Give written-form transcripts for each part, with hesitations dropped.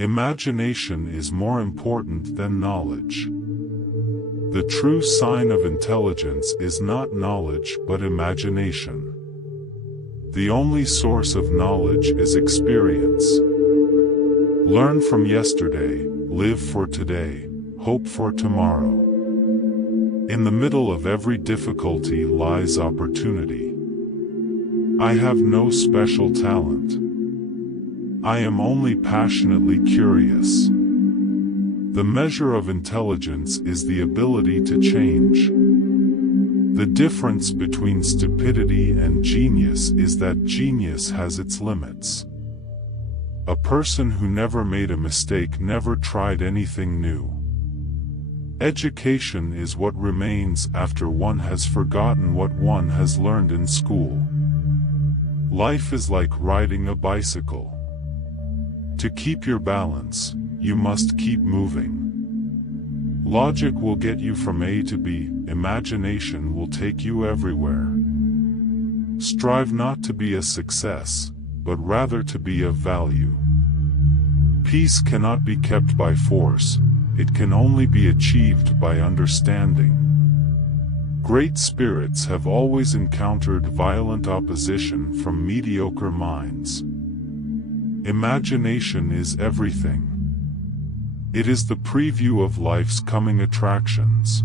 Imagination is more important than knowledge. The true sign of intelligence is not knowledge but imagination. The only source of knowledge is experience. Learn from yesterday, live for today, hope for tomorrow. In the middle of every difficulty lies opportunity. I have no special talent. I am only passionately curious. The measure of intelligence is the ability to change. The difference between stupidity and genius is that genius has its limits. A person who never made a mistake never tried anything new. Education is what remains after one has forgotten what one has learned in school. Life is like riding a bicycle. To keep your balance, you must keep moving. Logic will get you from A to B, imagination will take you everywhere. Strive not to be a success, but rather to be of value. Peace cannot be kept by force, it can only be achieved by understanding. Great spirits have always encountered violent opposition from mediocre minds. Imagination is everything. It is the preview of life's coming attractions.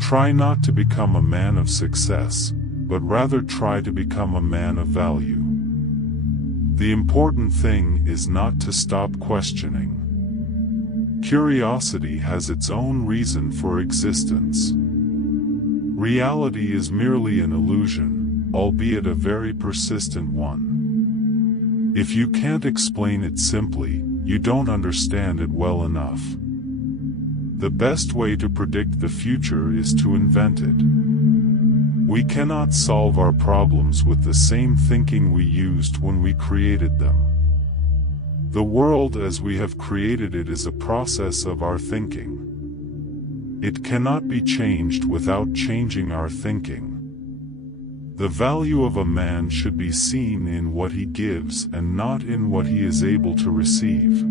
Try not to become a man of success, but rather try to become a man of value. The important thing is not to stop questioning. Curiosity has its own reason for existence. Reality is merely an illusion, albeit a very persistent one. If you can't explain it simply, you don't understand it well enough. The best way to predict the future is to invent it. We cannot solve our problems with the same thinking we used when we created them. The world as we have created it is a process of our thinking. It cannot be changed without changing our thinking. The value of a man should be seen in what he gives and not in what he is able to receive.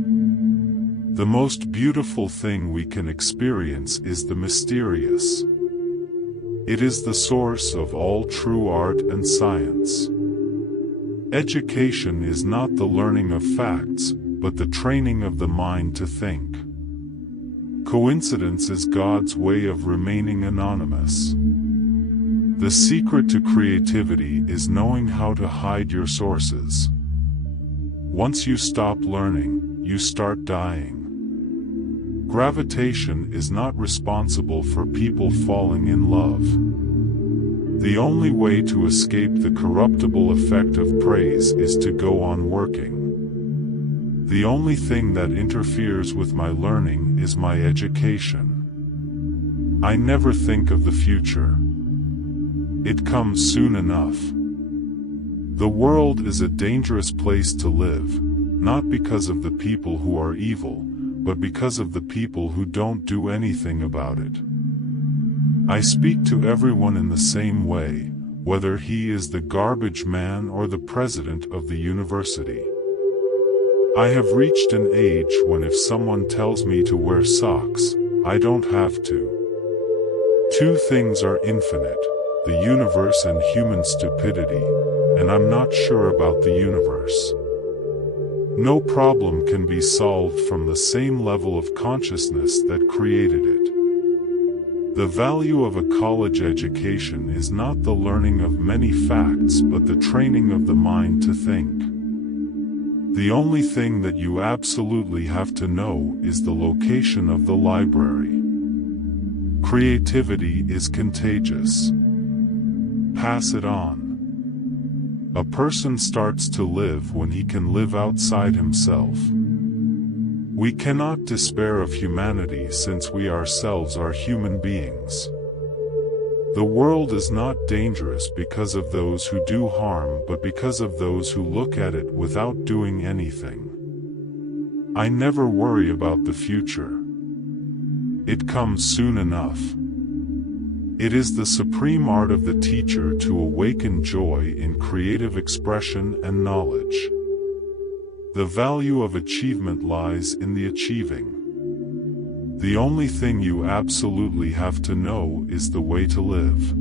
The most beautiful thing we can experience is the mysterious. It is the source of all true art and science. Education is not the learning of facts, but the training of the mind to think. Coincidence is God's way of remaining anonymous. The secret to creativity is knowing how to hide your sources. Once you stop learning, you start dying. Gravitation is not responsible for people falling in love. The only way to escape the corruptible effect of praise is to go on working. The only thing that interferes with my learning is my education. I never think of the future. It comes soon enough. The world is a dangerous place to live, not because of the people who are evil, but because of the people who don't do anything about it. I speak to everyone in the same way, whether he is the garbage man or the president of the university. I have reached an age when if someone tells me to wear socks, I don't have to. Two things are infinite: the universe and human stupidity, and I'm not sure about the universe. No problem can be solved from the same level of consciousness that created it. The value of a college education is not the learning of many facts but the training of the mind to think. The only thing that you absolutely have to know is the location of the library. Creativity is contagious. Pass it on. A person starts to live when he can live outside himself. We cannot despair of humanity since we ourselves are human beings. The world is not dangerous because of those who do harm but because of those who look at it without doing anything. I never worry about the future. It comes soon enough. It is the supreme art of the teacher to awaken joy in creative expression and knowledge. The value of achievement lies in the achieving. The only thing you absolutely have to know is the way to live.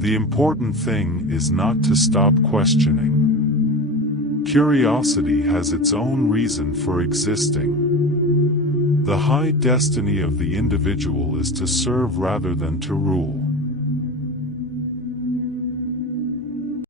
The important thing is not to stop questioning. Curiosity has its own reason for existing. The high destiny of the individual is to serve rather than to rule.